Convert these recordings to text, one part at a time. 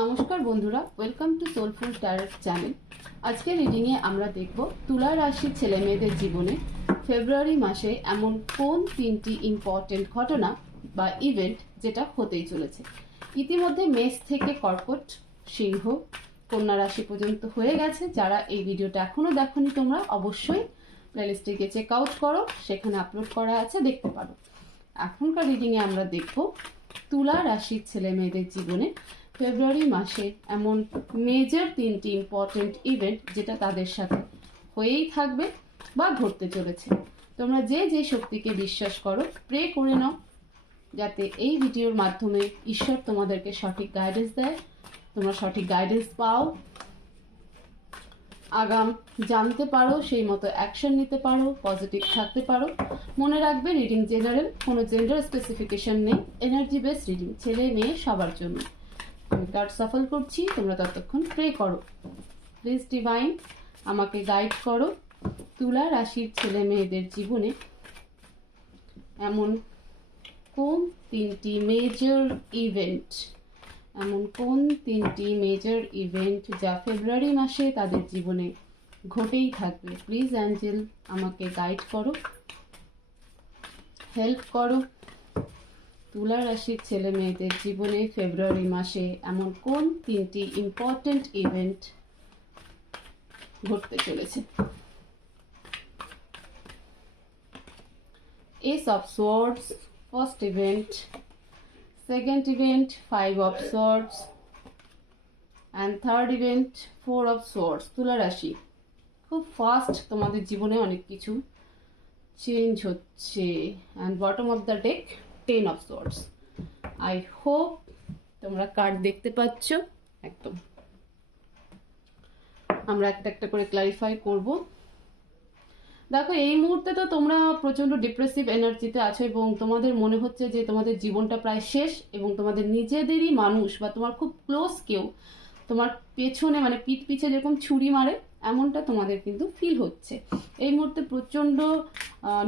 নমস্কার বন্ধুরা, welcome to soulful tarot channel. আজকে রিডিংয়ে আমরা দেখব তুলা রাশির ছেলে মেয়েদের জীবনে ফেব্রুয়ারি মাসে এমন কোন তিনটি ইম্পর্টেন্ট ঘটনা বা ইভেন্ট যেটা হতেই চলেছে। ইতিমধ্যে মেষ থেকে কর্কট, সিংহ, কন্যা রাশি পর্যন্ত হয়ে গেছে। যারা এই ভিডিওটা এখনো দেখোনি তোমরা অবশ্যই প্লেলিস্টে গিয়ে চেক আউট করো, সেখানে আপলোড করা আছে, দেখতে পারো। এখনকার রিডিংয়ে আমরা দেখব তুলা রাশির ছেলে মেয়েদের জীবনে ফেব্রুয়ারি মাসে এমন মেজর তিনটি ইম্পর্টেন্ট ইভেন্ট যেটা তাদের সাথে হয়েই থাকবে বা ঘটতে চলেছে। তোমরা যে যে শক্তিকে বিশ্বাস করো, প্রে করে নাও যাতে এই ভিডিওর মাধ্যমে ঈশ্বর তোমাদেরকে সঠিক গাইডেন্স দেয়, তোমরা সঠিক গাইডেন্স পাও, আগাম জানতে পারো, সেই মতো অ্যাকশন নিতে পারো, পজিটিভ থাকতে পারো। মনে রাখবে রিডিং জেনারেল, কোনো জেন্ডার স্পেসিফিকেশন নেই, এনার্জি বেস রিডিং, ছেলে মেয়ে সবার জন্য। আমি কার্ড সফল করছি, তোমরা ততক্ষণ প্রে করো। প্লিজ ডিভাইন আমাকে গাইড করো তুলা রাশির ছেলে মেয়েদের জীবনে এমন কোন তিনটি মেজর ইভেন্ট, যা ফেব্রুয়ারি মাসে তাদের জীবনে ঘটেই থাকবে। প্লিজ অ্যাঞ্জেল আমাকে গাইড করো, হেল্প করো। তুলা রাশির ছেলে মেয়েদের জীবনে ফেব্রুয়ারি মাসে এমন কোন তিনটি ইম্পর্টেন্ট ইভেন্ট ঘটতে চলেছে। S of swords first event, second event 5 of swords and third event 4 of swords. তুলা রাশি, খুব ফাস্ট তোমাদের জীবনে অনেক কিছু চেঞ্জ হচ্ছে। And bottom of the deck 10 of swords. I hope তোমরা কার্ড দেখতে পাচ্ছ। একদম আমরা একটা একটা করে ক্লারিফাই করব। দেখো, এই মুহূর্তে তো তোমরা প্রচন্ড ডিপ্রেসিভ এনার্জিতে আছো এবং তোমাদের মনে হচ্ছে যে তোমাদের জীবনটা প্রায় শেষ এবং তোমাদের নিজেদেরই মানুষ বা তোমার খুব ক্লোজ কেউ তোমার পেছনে, মানে পিঠ পিছে যেরকম ছুরি মারে, এমনটা তোমাদের কিন্তু ফিল হচ্ছে। এই মুহূর্তে প্রচন্ড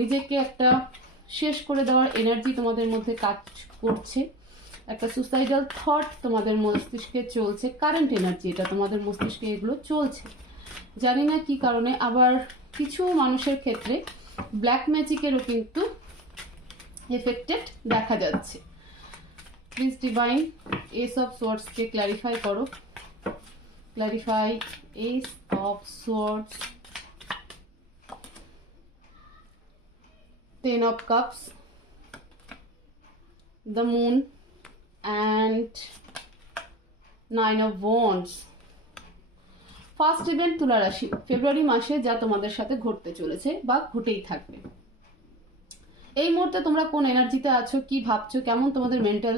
নিজেকে একটা শেষ করে দেওয়ার এনার্জি তোমাদের মধ্যে কাজ করছে। একটা সুসাইডাল থট তোমাদের মস্তিষ্কে চলছে, কারেন্ট এনার্জি এটা তোমাদের মস্তিষ্কে এগুলো চলছে। জানি না কি কারণে। আবার কিছু মানুষের ক্ষেত্রে ব্ল্যাক ম্যাজিকেরও কিন্তু এফেক্টেড দেখা যাচ্ছে। প্লিজ ডিভাইন এস অফ সোর্ডসকে ক্ল্যারিফাই করো। Clarify ace of swords, 10 of cups, the moon and 9 of wands. First event তুলা রাশি ফেব্রুয়ারি মাসে যা তোমাদের সাথে ঘটতে চলেছে বা ঘটেই থাকবে। এই মুহূর্তে তোমরা কোন এনার্জিতে আছো, কি ভাবছো, কেমন তোমাদের মেন্টাল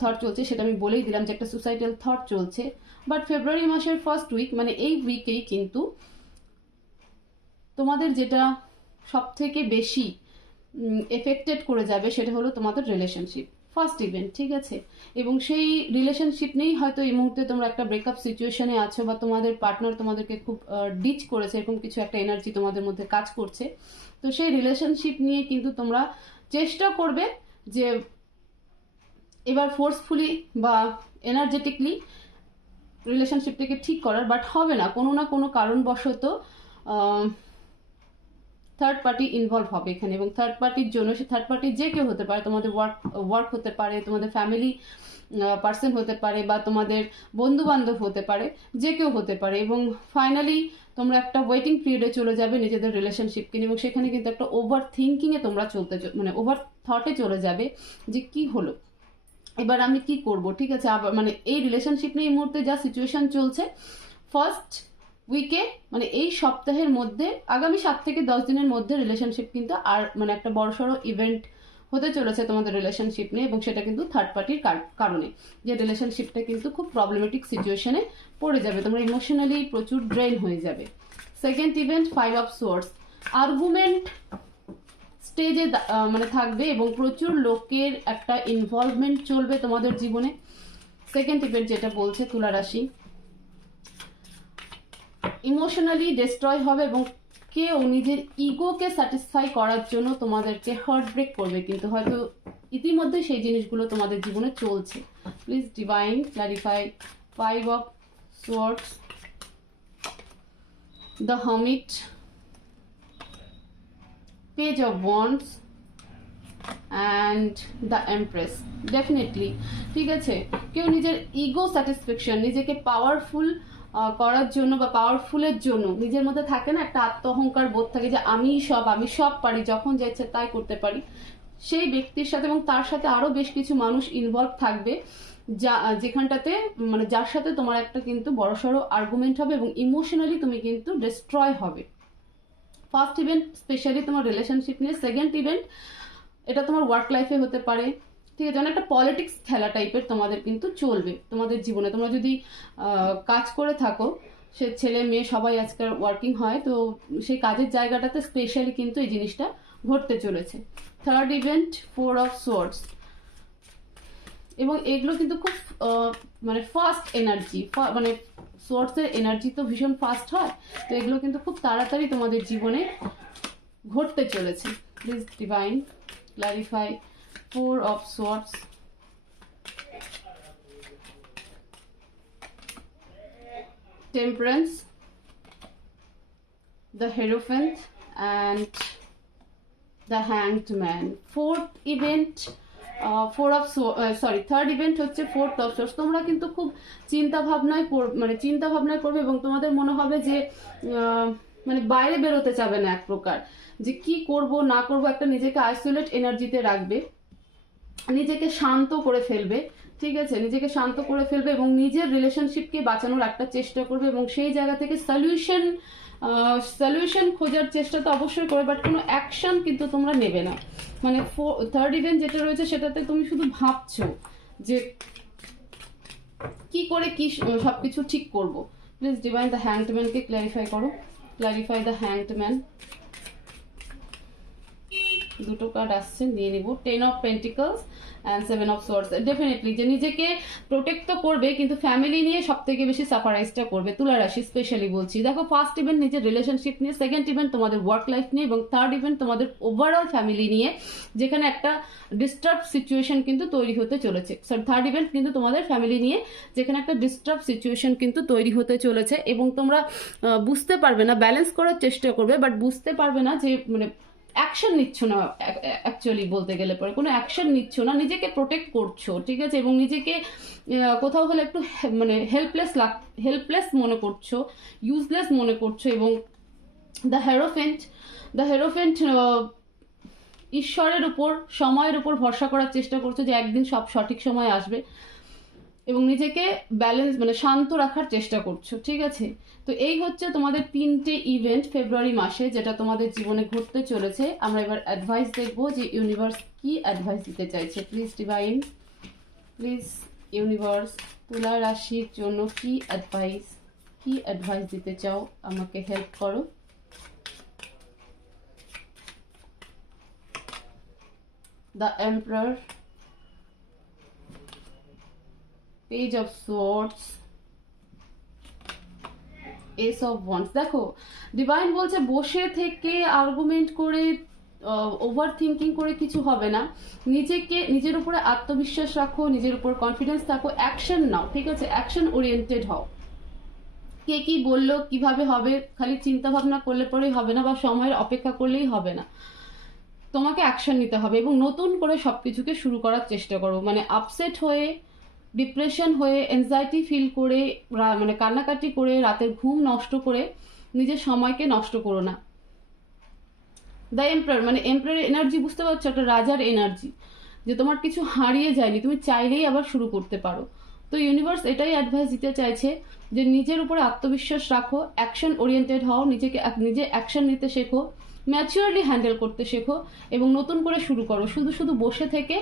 থট চলছে সেটা আমি বলেই দিলাম যে একটা সুসাইডাল থট চলছে। বাট ফেব্রুয়ারি মাসের ফার্স্ট উইক, মানে এই উইকেই কিন্তু তোমাদের যেটা সব থেকে বেশি এফেক্টেড করে যাবে সেটা হলো তোমাদের রিলেশনশিপ। ফার্স্ট ইভেন্ট, ঠিক আছে? এবং সেই রিলেশনশিপ নিয়েই হয়তো এই মুহূর্তে তোমরা একটা ব্রেকআপ সিচুয়েশনে আছো বা তোমাদের পার্টনার তোমাদেরকে খুব ডিচ করেছে, এরকম কিছু একটা এনার্জি তোমাদের মধ্যে কাজ করছে। তো সেই রিলেশনশিপ নিয়ে কিন্তু তোমরা চেষ্টা করবে যে এবার ফোর্সফুলি বা এনার্জেটিকলি রিলেশনশিপটাকে ঠিক করার, বাট হবে না। কোনো না কোনো কারণবশত থার্ড পার্টি ইনভলভ হবে এখানে। এবং থার্ড পার্টির জন্য, সে থার্ড পার্টি যে কেউ হতে পারে, তোমাদের ওয়ার্ক হতে পারে, তোমাদের ফ্যামিলি পার্সন হতে পারে, বা তোমাদের বন্ধু বান্ধব হতে পারে, যে কেউ হতে পারে। এবং ফাইনালি তোমরা একটা ওয়েটিং পিরিয়ডে চলে যাবে নিজেদের রিলেশনশিপকে নিয়ে, এবং সেখানে কিন্তু একটা ওভার থিঙ্কিংয়ে তোমরা মানে ওভার থটে চলে যাবে যে কি হলো, এবার আমি কি করব, ঠিক আছে? আবার মানে এই রিলেশনশিপ নিয়ে এই মুহূর্তে যা সিচুয়েশন চলছে, ফার্স্ট উইকে মানে এই সপ্তাহের মধ্যে, আগামী 7 থেকে 10 দিনের মধ্যে রিলেশনশিপ কিন্তু আর মানে একটা বড়সড় ইভেন্ট হতে চলেছে তোমাদের রিলেশনশিপ নিয়ে। এবং সেটা কিন্তু থার্ড পার্টির কারণে, যে রিলেশনশিপটা কিন্তু খুব প্রবলেমেটিক সিচুয়েশনে পড়ে যাবে, তোমরা ইমোশনালি প্রচুর ড্রেন হয়ে যাবে। Second event 5 of swords, argument স্টেজে মানে থাকবে এবং প্রচুর লোকের একটা ইনভলভমেন্ট চলবে তোমাদের জীবনে। সেকেন্ড ইভেন্ট যেটা বলছে তুলা রাশি, ইমোশনালি ডিস্ট্রয় হবে এবং কেউ নিজের ইগোকে স্যাটিসফাই করার জন্য তোমাদেরকে হার্ট ব্রেক করবে, কিন্তু হয়তো ইতিমধ্যে সেই জিনিসগুলো তোমাদের জীবনে চলছে। Please divine clarify 5 of Swords, the Hermit, Page of Wands and the Empress. Definitely ঠিক আছে, কেউ নিজের ইগো স্যাটিসফ্যাকশন, নিজেকে পাওয়ারফুল করার জন্য বা পাওয়ারফুলের জন্য, নিজের মধ্যে থাকে না একটা আত্ম অহংকার বোধ থাকে যে আমি সব পারি, যখন যা ইচ্ছে তাই করতে পারি, সেই ব্যক্তির সাথে এবং তার সাথে আরো বেশ কিছু মানুষ ইনভলভ থাকবে যেখানটাতে মানে যার সাথে তোমার একটা কিন্তু বড়সড় আর্গুমেন্ট হবে এবং ইমোশনালি তুমি কিন্তু ডিস্ট্রয় হবে। ফার্স্ট ইভেন্ট স্পেশালি তোমার রিলেশনশিপ নিয়ে। সেকেন্ড ইভেন্ট এটা তোমার ওয়ার্ক লাইফে হতে পারে, ঠিক আছে, একটা পলিটিক্স খেলা টাইপের তোমাদের কিন্তু চলবে তোমাদের জীবনে। তোমরা যদি কাজ করে থাকো, সে ছেলে মেয়ে সবাই আজকাল ওয়ার্কিং হয়, তো সেই কাজের জায়গাটাতে স্পেশালি কিন্তু এই জিনিসটা ঘটতে চলেছে। থার্ড ইভেন্ট 4 of Swords, এবং এগুলো কিন্তু খুব মানে ফাস্ট এনার্জি, মানে সোর্স এর এনার্জি তো ভীষণ ফাস্ট হয়, তো এগুলো কিন্তু খুব তাড়াতাড়ি তোমাদের জীবনে ঘটতে চলেছে। Please divine clarify 4 of Swords, Temperance, the Hierophant and the Hanged Man. Fourth event third event হচ্ছে 4th of Swords। তোমরা কিন্তু খুব চিন্তা ভাবনায় করবে এবং তোমাদের মনে হবে যে মানে বাইরে বেরোতে চাবে না এক প্রকার, যে কি করব না করব, একটা নিজেকে আইসোলেট এনার্জিতে রাখবে, নিজেকে শান্ত করে ফেলবে, ঠিক আছে, নিজেকে শান্ত করে ফেলবে এবং নিজের রিলেশনশিপকে বাঁচানোর একটা চেষ্টা করবে এবং সেই জায়গা থেকে সলিউশন খোঁজার চেষ্টা তো অবশ্যই করবে, বাট কোনো অ্যাকশন কিন্তু তোমরা নেবে না। মানে থার্ড ইভেন্ট যেটা রয়েছে সেটাতে তুমি শুধু ভাবছো যে কি করে কি সবকিছু ঠিক করব। প্লিজ ডিভাইন দ্য হ্যাংড ম্যানকে ক্ল্যারিফাই করো, ক্ল্যারিফাই দ্য হ্যাংড ম্যান। দুটো কার্ড আসছে, নিয়ে নিব। 10 of Pentacles and 7 of Swords। Definitely যে নিজেকে প্রোটেক্ট তো করবে, কিন্তু ফ্যামিলি নিয়ে সব থেকে বেশি সাফারাইজটা করবে তুলা রাশি স্পেশালি বলছি। দেখো, ফার্স্ট ইভেন্ট নিজের রিলেশনশিপ নিয়ে, সেকেন্ড ইভেন্ট তোমাদের ওয়ার্ক লাইফ নিয়ে এবং থার্ড ইভেন্ট তোমাদের ওভারঅল ফ্যামিলি নিয়ে, যেখানে একটা ডিস্টার্ব সিচুয়েশন কিন্তু তৈরি হতে চলেছে। থার্ড ইভেন্ট কিন্তু তোমাদের ফ্যামিলি নিয়ে, যেখানে একটা ডিস্টার্ব সিচুয়েশন কিন্তু তৈরি হতে চলেছে এবং তোমরা বুঝতে পারবে না, ব্যালেন্স করার চেষ্টা করবে, বাট বুঝতে পারবে না যে মানে অ্যাকশন নিচ্ছ না, অ্যাকচুয়ালি বলতে গেলে পরে কোনো অ্যাকশন নিচ্ছ না, নিজেকে প্রোটেক্ট করছো, ঠিক আছে, এবং নিজেকে কোথাও হলে একটু মানে হেল্পলেস মনে করছো, ইউজলেস মনে করছো। এবং দ্য হেরোফেন্ট ঈশ্বরের উপর, সময়ের উপর ভরসা করার চেষ্টা করছো যে একদিন সব সঠিক সময় আসবে এবং নিজেকে ব্যালেন্স মানে শান্ত রাখার চেষ্টা করছো, ঠিক আছে। তো এই হচ্ছে তোমাদের 3টে ইভেন্ট ফেব্রুয়ারি মাসে যেটা তোমাদের জীবনে ঘটতে চলেছে। আমরা এবার অ্যাডভাইস দেখবো যে ইউনিভার্স কি অ্যাডভাইস দিতে চাইছে। প্লিজ ডিভাইন, প্লিজ ইউনিভার্স তুলা রাশির জন্য কি অ্যাডভাইস দিতে চাও, আমাকে হেল্প করো। The emperor, Page of Swords, Ace of Wands। দেখো, ডিভাইন বলছে বসে থেকে আর্গুমেন্ট করে ওভার থিঙ্কিং করে কিছু হবে না, নিজের উপরে আত্মবিশ্বাস রাখো, নিজের উপর কনফিডেন্স থাকো, অ্যাকশন নাও, ঠিক আছে, অ্যাকশন ওরিয়েন্টেড হও। কে কি বললো কিভাবে হবে খালি চিন্তা ভাবনা করলে পরেই হবে না, বা সময়ের অপেক্ষা করলেই হবে না, তোমাকে অ্যাকশন নিতে হবে এবং নতুন করে সবকিছুকে শুরু করার চেষ্টা করো। মানে আপসেট হয়ে, ডিপ্রেশন হয়ে, এনজাইটি ফিল করে, মানে কান্নাকাটি করে, রাতের ঘুম নষ্ট করে নিজের সময়কে নষ্ট করো না। দ্য এম্পারার মানে এম্পারারের এনার্জি বুঝতে পারছো, একটা রাজার এনার্জি, যে তোমার কিছু হারিয়ে যায়নি, তুমি চাইলেই আবার শুরু করতে পারো। তো ইউনিভার্স এটাই অ্যাডভাইস দিতে চাইছে যে নিজের উপরে আত্মবিশ্বাস রাখো, অ্যাকশন ওরিয়েন্টেড হও, নিজে অ্যাকশন নিতে শেখো, ম্যাচিওরলি হ্যান্ডেল করতে শেখো এবং নতুন করে শুরু করো। শুধু বসে থেকে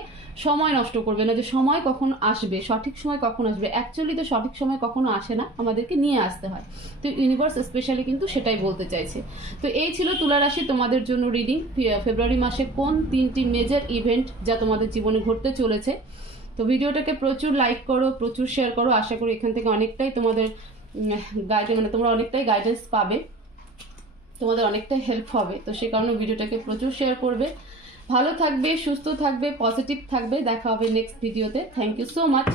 সময় নষ্ট করবে না, যে সময় কখন আসবে, সঠিক সময় কখন আসবে। অ্যাকচুয়ালি তো সঠিক সময় কখনো আসে না, আমাদেরকে নিয়ে আসতে হয়। তো ইউনিভার্স স্পেশালি কিন্তু সেটাই বলতে চাইছে। তো এই ছিল তুলা রাশি তোমাদের জন্য রিডিং, ফেব্রুয়ারি মাসে কোন 3টি মেজর ইভেন্ট যা তোমাদের জীবনে ঘটতে চলেছে। তো ভিডিওটাকে প্রচুর লাইক করো, প্রচুর শেয়ার করো। আশা করি এখান থেকে অনেকটাই তোমাদের তোমরা অনেকটাই গাইডেন্স পাবে, তোমাদের অনেকটাই হেল্প হবে। তো সেই কারণে ভিডিওটাকে প্রচুর শেয়ার করবে। ভালো থাকবে, সুস্থ থাকবে, পজিটিভ থাকবে। দেখা হবে নেক্সট ভিডিওতে। Thank you so much.